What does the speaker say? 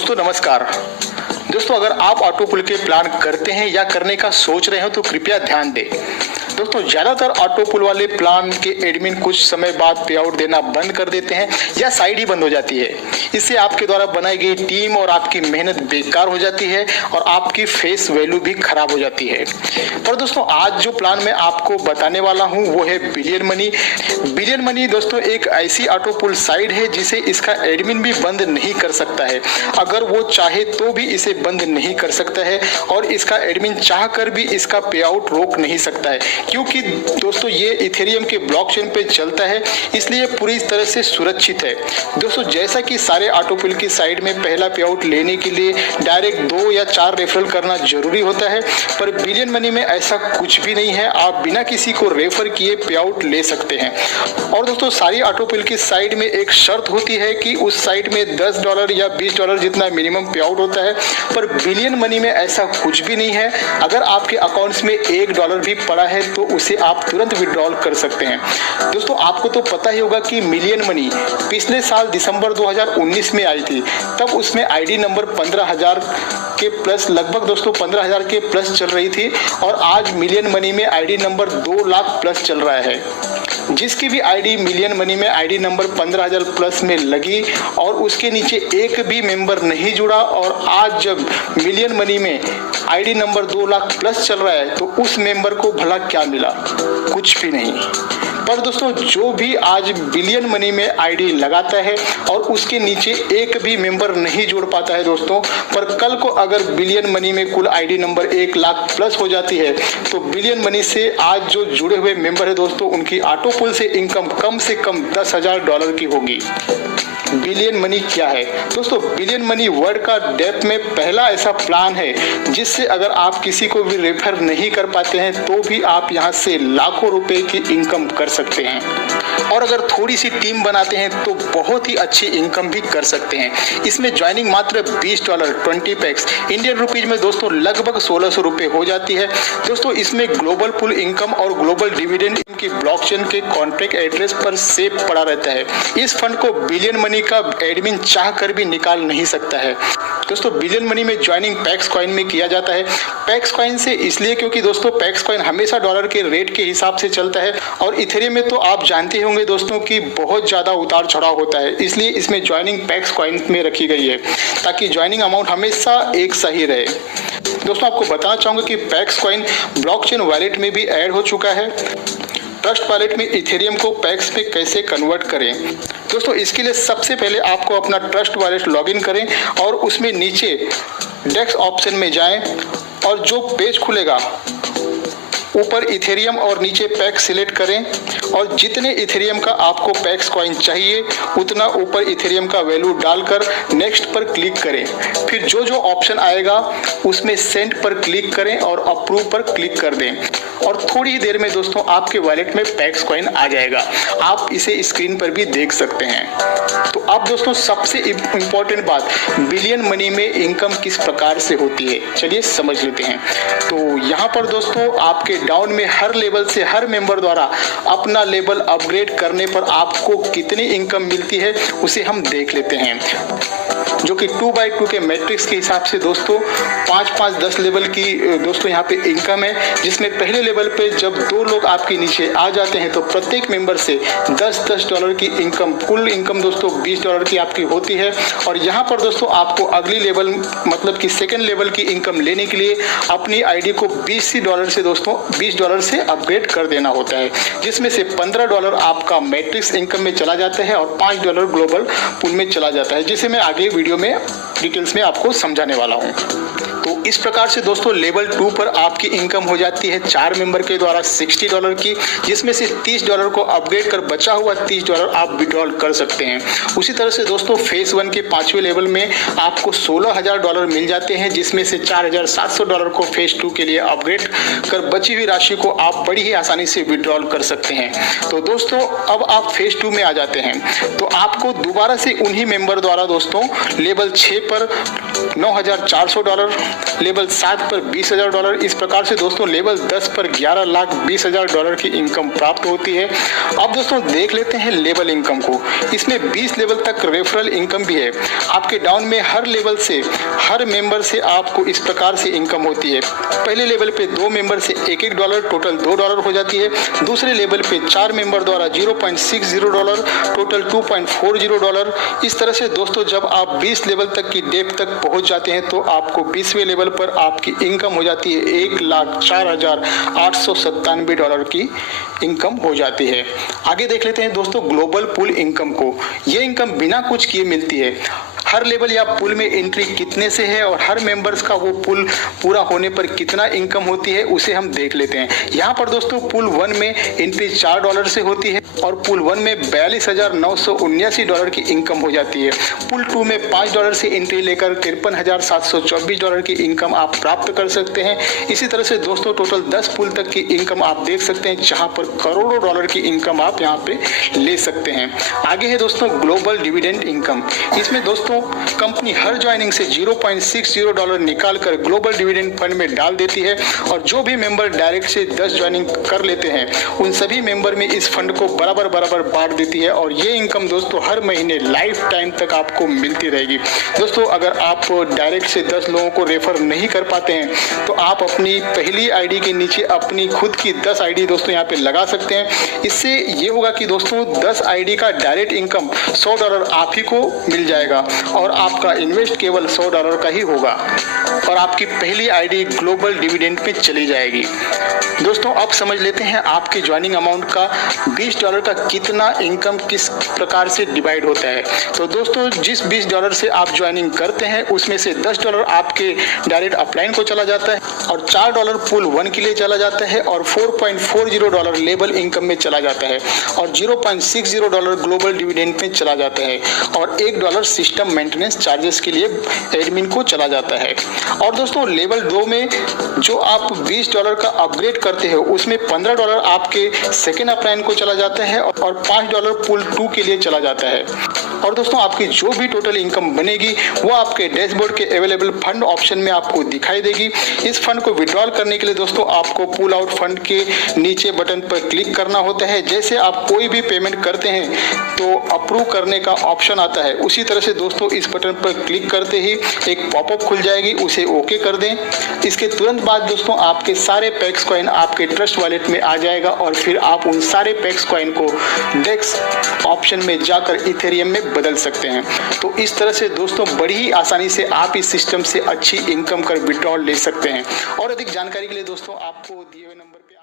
दोस्तों नमस्कार। दोस्तों अगर आप ऑटो पुल के प्लान करते हैं या करने का सोच रहे हो तो कृपया ध्यान दें। दोस्तों ज़्यादातर ऑटो पुल वाले प्लान के एडमिन कुछ समय बाद पे आउट देना बंद कर देते हैं या साइड ही बंद हो जाती है। इससे आपके द्वारा बनाई गई टीम और आपकी मेहनत बेकार हो जाती है और आपकी फेस वैल्यू भी खराब हो जाती है। पर दोस्तों आज जो प्लान मैं आपको बताने वाला हूं वो है बिलियन मनी। बिलियन मनी दोस्तों एक ऐसी ऑटो पुल साइट है जिसे इसका एडमिन भी बंद नहीं कर सकता है। अगर वो चाहे तो भी इसे बंद नहीं कर सकता है और इसका एडमिन चाह कर भी इसका पे आउट रोक नहीं सकता है, क्योंकि दोस्तों ये इथेरियम के ब्लॉकचेन पे चलता है, इसलिए पूरी तरह से सुरक्षित है। दोस्तों जैसा कि सारे ऑटो पुल की साइड में पहला पे आउट लेने के लिए डायरेक्ट 2 या 4 रेफरल करना जरूरी होता है, पर बिलियन मनी में ऐसा कुछ भी नहीं है। आप बिना किसी को रेफर किए पे आउट ले सकते हैं। और दोस्तों सारी ऑटो पुल की साइड में एक शर्त होती है कि उस साइट में $10 या $20 जितना मिनिमम पे आउट होता है, पर बिलियन मनी में ऐसा कुछ भी नहीं है। अगर आपके अकाउंट्स में $1 भी पड़ा है तो उसे आप तुरंत विड्रॉल कर सकते हैं। दोस्तों आपको तो पता ही होगा कि मिलियन मनी पिछले साल दिसंबर 2019 में आई थी, तब उसमें आईडी नंबर 15,000 के प्लस, लगभग दोस्तों 15,000 के प्लस चल रही थी और आज मिलियन मनी में आईडी नंबर 2 लाख प्लस चल रहा है। जिसकी भी आईडी मिलियन मनी में आईडी नंबर 15,000 प्लस में लगी और उसके नीचे एक भी मेंबर नहीं जुड़ा और आज जब मिलियन मनी में आईडी नंबर 2 लाख प्लस चल रहा है तो उस मेंबर को भला क्या मिला? कुछ भी नहीं। पर दोस्तों जो भी आज बिलियन मनी में आईडी लगाता है और उसके नीचे एक भी मेंबर नहीं जोड़ पाता है दोस्तों, पर कल को अगर बिलियन मनी में कुल आईडी नंबर 1 लाख प्लस हो जाती है तो बिलियन मनी से आज जो जुड़े हुए मेंबर है दोस्तों उनकी ऑटो पुल से इनकम कम से कम $10,000 की होगी। बिलियन मनी क्या है दोस्तों? बिलियन मनी वर्ल्ड का डेप्थ में पहला ऐसा प्लान है जिससे अगर आप किसी को भी रेफर नहीं कर पाते हैं तो भी आप यहां से लाखों रुपए की इनकम कर सकते हैं, और अगर थोड़ी सी टीम बनाते हैं तो बहुत ही अच्छी इनकम भी कर सकते हैं। इसमें ज्वाइनिंग मात्र $20 20 पैक्स इंडियन रुपीज में दोस्तों लगभग 1,600 रुपए हो जाती है। दोस्तों इसमें ग्लोबल पुल इनकम और ग्लोबल डिविडेंड की ब्लॉकचेन के कॉन्ट्रैक्ट एड्रेस पर सेव पड़ा रहता है। इस फंड को बिलियन मनी का एडमिन चाह कर भी निकाल नहीं सकता है। दोस्तों बिलियन मनी में ज्वाइनिंग पैक्स कॉइन में किया जाता है। पैक्स कॉइन से इसलिए क्योंकि दोस्तों पैक्स कॉइन हमेशा डॉलर के रेट के हिसाब से चलता है और इथेरियम में तो आप जानते होंगे दोस्तों कि बहुत ज्यादा उतार चढ़ाव होता है, इसलिए इसमें ज्वाइनिंग पैक्स कॉइन में रखी गई है ताकि ज्वाइनिंग अमाउंट हमेशा एक सही रहे। दोस्तों आपको बताना चाहूंगा कि पैक्स कॉइन ब्लॉकचेन वॉलेट में भी ऐड हो चुका है। ट्रस्ट वॉलेट में इथेरियम को पैक्स में कैसे कन्वर्ट करें? दोस्तों इसके लिए सबसे पहले आपको अपना ट्रस्ट वॉलेट लॉगिन करें और उसमें नीचे डेस्क ऑप्शन में जाएं और जो पेज खुलेगा ऊपर इथेरियम और नीचे पैक्स सिलेक्ट करें और जितने इथेरियम का आपको पैक्स कॉइन चाहिए उतना ऊपर इथेरियम का वैल्यू डालकर नेक्स्ट पर क्लिक करें। फिर जो जो ऑप्शन आएगा उसमें सेंड पर क्लिक करें और अप्रूव पर क्लिक कर दें और थोड़ी ही देर में दोस्तों आपके वॉलेट में पैक्स कॉइन आ जाएगा। आप इसे स्क्रीन पर भी देख सकते हैं। तो अब दोस्तों सबसे इम्पोर्टेंट बात, बिलियन मनी में इनकम किस प्रकार से होती है चलिए समझ लेते हैं। तो यहाँ पर दोस्तों आपके डाउन में हर लेवल से हर मेंबर द्वारा अपना लेवल अपग्रेड करने पर आपको कितनी इनकम मिलती है उसे हम देख लेते हैं, जो कि 2x2 के मैट्रिक्स के हिसाब से दोस्तों 5-5 10 लेवल की दोस्तों यहाँ पे इनकम है, जिसमें पहले लेवल पे जब 2 लोग आपके नीचे आ जाते हैं तो प्रत्येक मेंबर से $10 की इनकम, कुल इनकम दोस्तों $20 की आपकी होती है। और यहाँ पर दोस्तों आपको अगली लेवल मतलब कि सेकेंड लेवल की इनकम लेने के लिए अपनी आईडी को $20 से दोस्तों $20 से अपग्रेड कर देना होता है, जिसमें से $15 आपका मैट्रिक्स इनकम में चला जाता है और $5 ग्लोबल पुल में चला जाता है, जिसे मैं आगे वीडियो में डिटेल्स में आपको समझाने वाला हूं। तो इस प्रकार से दोस्तों लेवल 2 पर आपकी इनकम हो जाती है 4 मेंबर के द्वारा $60 की, जिसमें से $30 को अपग्रेड कर बचा हुआ $30 आप विड्रॉल कर सकते हैं। उसी तरह से दोस्तों फेज 1 के 5वें लेवल में आपको $16,000 मिल जाते हैं, जिसमें से $4,700 को फेज 2 के लिए अपग्रेड कर बची हुई राशि को आप बड़ी ही आसानी से विड्रॉल कर सकते हैं। तो दोस्तों अब आप फेज 2 में आ जाते हैं तो आपको दोबारा से उन्हीं मेंबर द्वारा दोस्तों लेवल 6 पर $9,400, लेवल 7 पर $20,000, इस प्रकार से दोस्तों लेवल 10 पर $11,20,000 की इनकम प्राप्त होती है। अब दोस्तों देख लेते हैं लेवल इनकम को। इसमें 20 लेवल तक रेफरल इनकम भी है। आपके डाउन में हर लेवल से, हर मेंबर से आपको इस प्रकार से इनकम होती है। पहले लेवल पे 2 मेंबर से $1 टोटल $2 हो जाती है। दूसरे लेवल पे 4 मेंबर द्वारा $0.60 टोटल $2.40। इस तरह से दोस्तों जब आप 20 लेवल तक की डेप्थ तक पहुंच जाते हैं तो आपको 20वें लेवल पर आपकी इनकम हो जाती है $1,04,897 की इनकम हो जाती है। आगे देख लेते हैं दोस्तों ग्लोबल पूल इनकम को। ये इनकम बिना कुछ किए मिलती है। हर लेवल या पुल में एंट्री कितने से है और हर मेंबर्स का वो पुल पूरा होने पर कितना इनकम होती है उसे हम देख लेते हैं। यहाँ पर दोस्तों पुल 1 में एंट्री $4 से होती है और पुल 1 में $42,979 की इनकम हो जाती है। पुल 2 में $5 से एंट्री लेकर $53,724 की इनकम आप प्राप्त कर सकते हैं। इसी तरह से दोस्तों टोटल 10 पुल तक की इनकम आप देख सकते हैं, जहां पर करोड़ों डॉलर की इनकम आप यहाँ पे ले सकते हैं। आगे है दोस्तों ग्लोबल डिविडेंड इनकम। इसमें दोस्तों कंपनी हर ज्वाइनिंग से $0.60 निकाल कर ग्लोबल डिविडेंड फंड में डाल देती है और जो भी मेंबर डायरेक्ट से 10 ज्वाइनिंग कर लेते हैं उन सभी मेंबर में इस फंड को बराबर बांट देती है और ये इनकम दोस्तों हर महीने लाइफ टाइम तक आपको मिलती रहेगी। दोस्तों अगर आप डायरेक्ट से 10 लोगों को रेफर नहीं कर पाते हैं तो आप अपनी पहली आईडी के नीचे अपनी खुद की 10 आईडी दोस्तों यहाँ पे लगा सकते हैं। इससे ये होगा कि दोस्तों 10 आईडी का डायरेक्ट इनकम $100 आप ही को मिल जाएगा और आपका इन्वेस्ट केवल $100 का ही होगा और आपकी पहली आईडी ग्लोबल डिविडेंड पे चली जाएगी। दोस्तों अब समझ लेते हैं आपके ज्वाइनिंग अमाउंट का $20 का कितना इनकम किस प्रकार से डिवाइड होता है। तो दोस्तों जिस $20 से आप ज्वाइनिंग करते हैं उसमें से $10 आपके डायरेक्ट अपलाइन को चला जाता है और $4 पुल 1 के लिए चला जाता है और $4.40 लेवल इनकम में चला जाता है और $0.60 ग्लोबल डिविडेंड में चला जाता है और $1 सिस्टम मेंटेनेंस चार्जेस के लिए एडमिन को चला जाता है। और दोस्तों लेवल 2 में जो आप $20 का अपग्रेड करते हो उसमें $15 आपके सेकेंड अपलाइन को चला जाता है और $5 पुल 2 के लिए चला जाता है। और दोस्तों आपकी जो भी टोटल इनकम बनेगी वो आपके डैशबोर्ड के अवेलेबल फंड ऑप्शन में आपको दिखाई देगी। इस फंड को विड्रॉल करने के लिए दोस्तों आपको पुल आउट फंड के नीचे बटन पर क्लिक करना होता है। जैसे आप कोई भी पेमेंट करते हैं तो अप्रूव करने का ऑप्शन आता है, उसी तरह से दोस्तों इस बटन पर क्लिक करते ही एक पॉपअप खुल जाएगी, उसे ओके कर दें। इसके तुरंत बाद दोस्तों आपके सारे पैक्स कॉइन आपके ट्रस्ट वॉलेट में आ जाएगा और फिर आप उन सारे पैक्स कॉइन को डेक्स ऑप्शन में जाकर इथेरियम में बदल सकते हैं। तो इस तरह से दोस्तों बड़ी ही आसानी से आप इस सिस्टम से अच्छी इनकम कर विड्रॉल ले सकते हैं। और अधिक जानकारी के लिए दोस्तों आपको दिए हुए नंबर पे